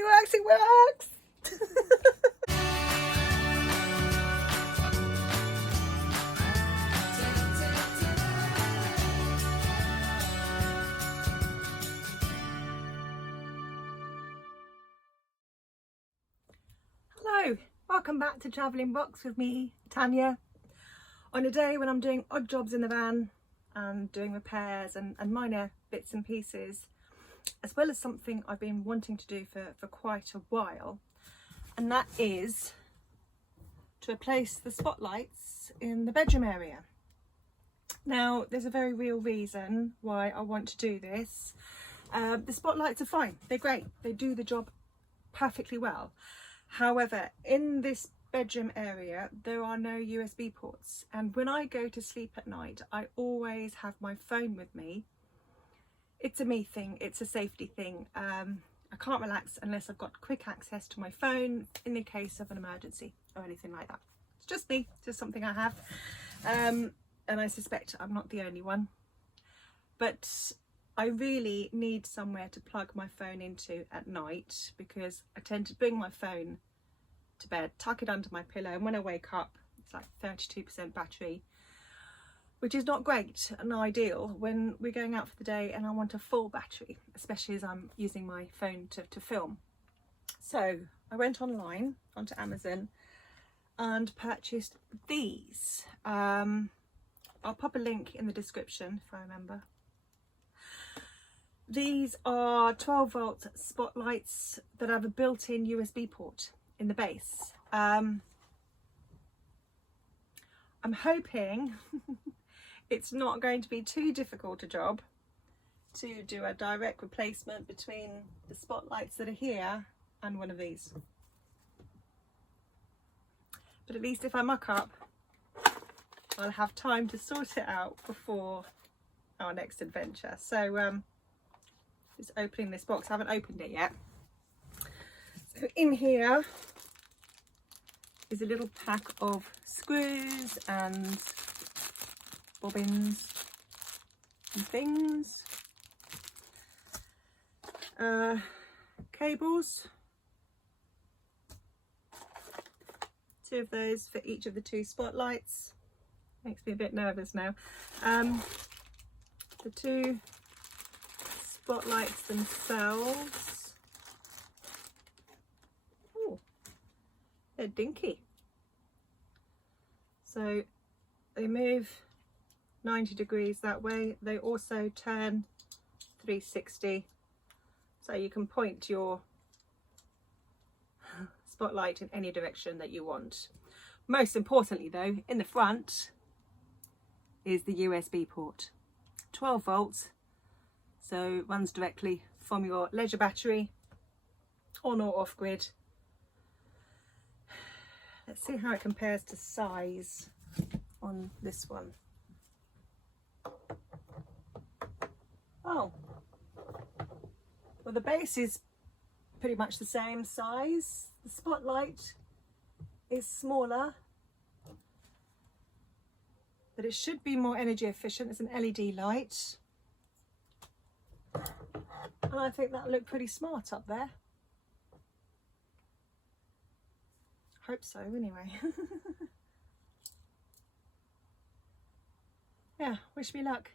it works, it works. Hello, welcome back to Travelling Box with me, Tanya. On a day when I'm doing odd jobs in the van and doing repairs and minor bits and pieces, as well as something I've been wanting to do for quite a while, and that is to replace the spotlights in the bedroom area. Now, there's a very real reason why I want to do this. The spotlights are fine, they're great, they do the job perfectly well. However, in this bedroom area there are no USB ports, and when I go to sleep at night I always have my phone with me. It's a me thing, it's a safety thing. I can't relax unless I've got quick access to my phone in the case of an emergency or anything like that. It's just me, just something I have, and I suspect I'm not the only one. But I really need somewhere to plug my phone into at night, because I tend to bring my phone to bed, tuck it under my pillow, and when I wake up it's like 32% battery, which is not great and ideal when we're going out for the day and I want a full battery, especially as I'm using my phone to film. So I went online onto Amazon and purchased these. I'll pop a link in the description if I remember. These are 12 volt spotlights that have a built-in USB port in the base. I'm hoping it's not going to be too difficult a job to do a direct replacement between the spotlights that are here and one of these. But at least if I muck up, I'll have time to sort it out before our next adventure. So just opening this box. I haven't opened it yet. So in here is a little pack of screws and bobbins and things, cables, 2 of those for each of the 2 spotlights. Makes me a bit nervous now. The 2 spotlights themselves, oh, they're dinky, so they move 90 degrees that way. They also turn 360, so you can point your spotlight in any direction that you want. Most importantly though, in the front is the USB port, 12 volts, so it runs directly from your leisure battery, on or off grid. Let's see how it compares to size on this one. Oh, well, the base is pretty much the same size. The spotlight is smaller, but it should be more energy efficient. It's an LED light, and I think that looked pretty smart up there. Hope so anyway. Yeah, wish me luck.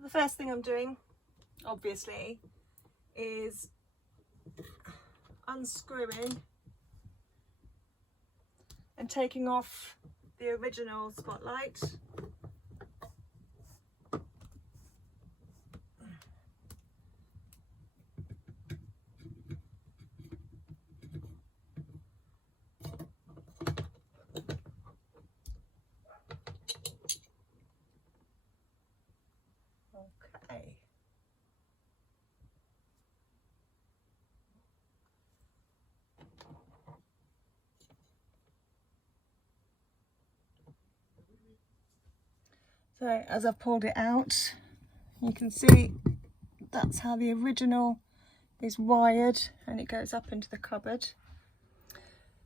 The first thing I'm doing, obviously, is unscrewing and taking off the original spotlight. Okay. So as I've pulled it out, you can see that's how the original is wired, and it goes up into the cupboard.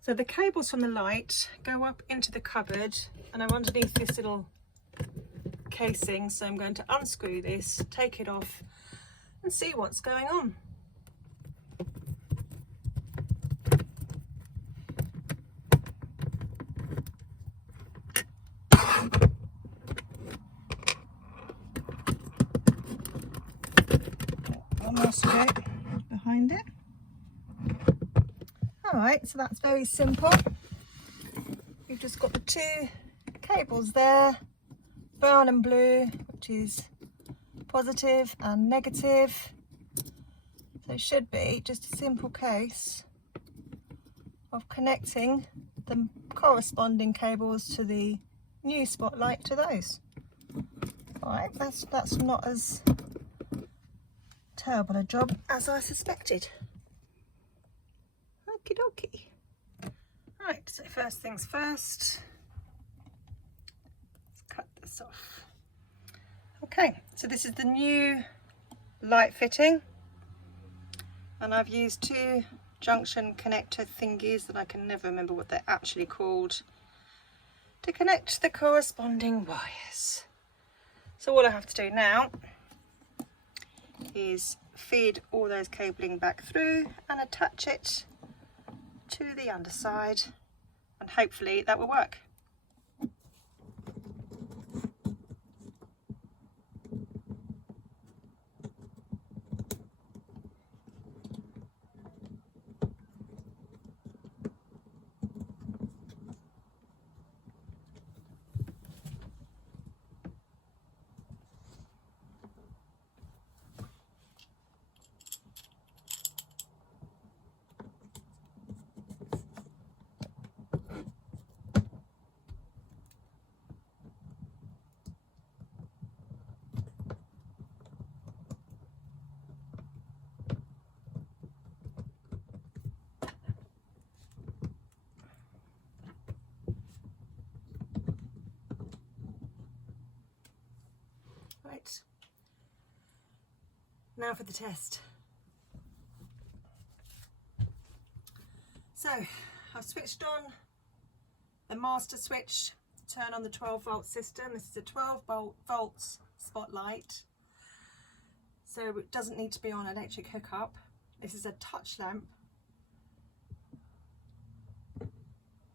So the cables from the light go up into the cupboard, and I'm underneath this little casing, so I'm going to unscrew this, take it off and see what's going on. One more screw behind it. Alright, so that's very simple. You've just got the two cables there, brown and blue, which is positive and negative. So it should be just a simple case of connecting the corresponding cables to the new spotlight to those. Alright, that's not as terrible a job as I suspected. Okie dokie. Right, so first things first, let's cut this off. Okay, so this is the new light fitting, and I've used two junction connector thingies that I can never remember what they're actually called to connect the corresponding wires. So all I have to do now is feed all those cabling back through and attach it to the underside, and hopefully that will work. Right, now for the test. So I've switched on the master switch to turn on the 12-volt system. This is a 12-volt spotlight, so it doesn't need to be on electric hookup. This is a touch lamp.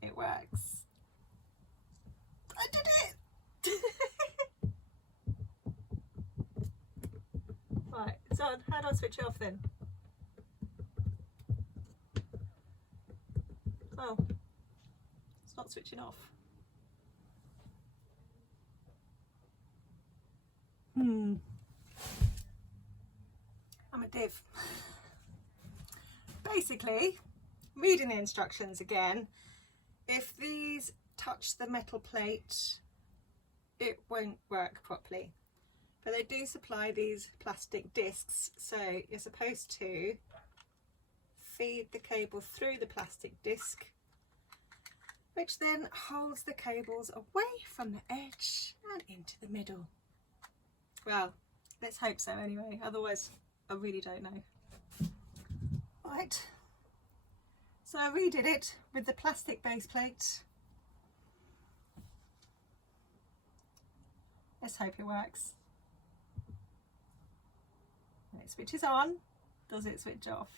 It works. I did it! Right, it's on. How do I switch it off then? Oh, it's not switching off. I'm a div. Basically, reading the instructions again, if these touch the metal plate, it won't work properly. But they do supply these plastic discs, so you're supposed to feed the cable through the plastic disc, which then holds the cables away from the edge and into the middle. Well, let's hope so anyway, otherwise I really don't know. Right, so I redid it with the plastic base plate. Let's hope it works. When it switches on, does it switch off?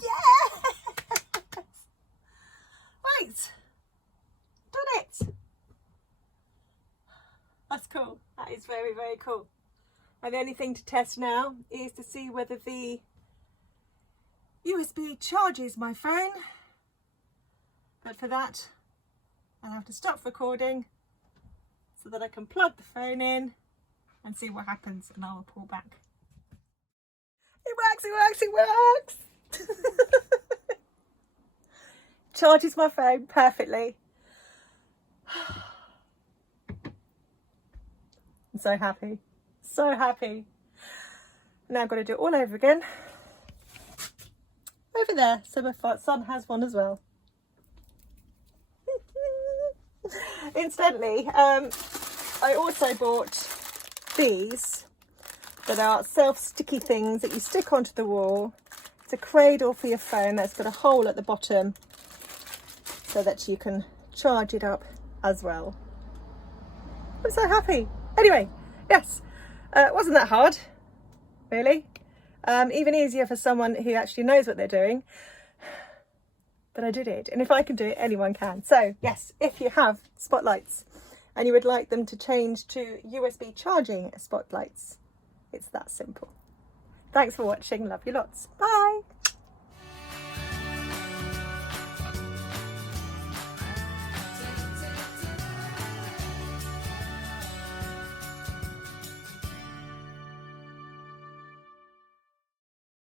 Yes! Right, done it. That's cool. That is very, very cool. And the only thing to test now is to see whether the USB charges my phone. But for that, I'll have to stop recording so that I can plug the phone in and see what happens, and I'll pull back. It works, it works, it works! Charges my phone perfectly. I'm so happy, so happy. Now I've got to do it all over again. Over there, so my son has one as well. Incidentally, I also bought these that are self-sticky things that you stick onto the wall. It's a cradle for your phone that's got a hole at the bottom, so that you can charge it up as well. I'm so happy. Anyway, yes, it wasn't that hard, really. Even easier for someone who actually knows what they're doing. But I did it, and if I can do it, anyone can. So yes, if you have spotlights and you would like them to change to USB charging spotlights, it's that simple. Thanks for watching. Love you lots. Bye.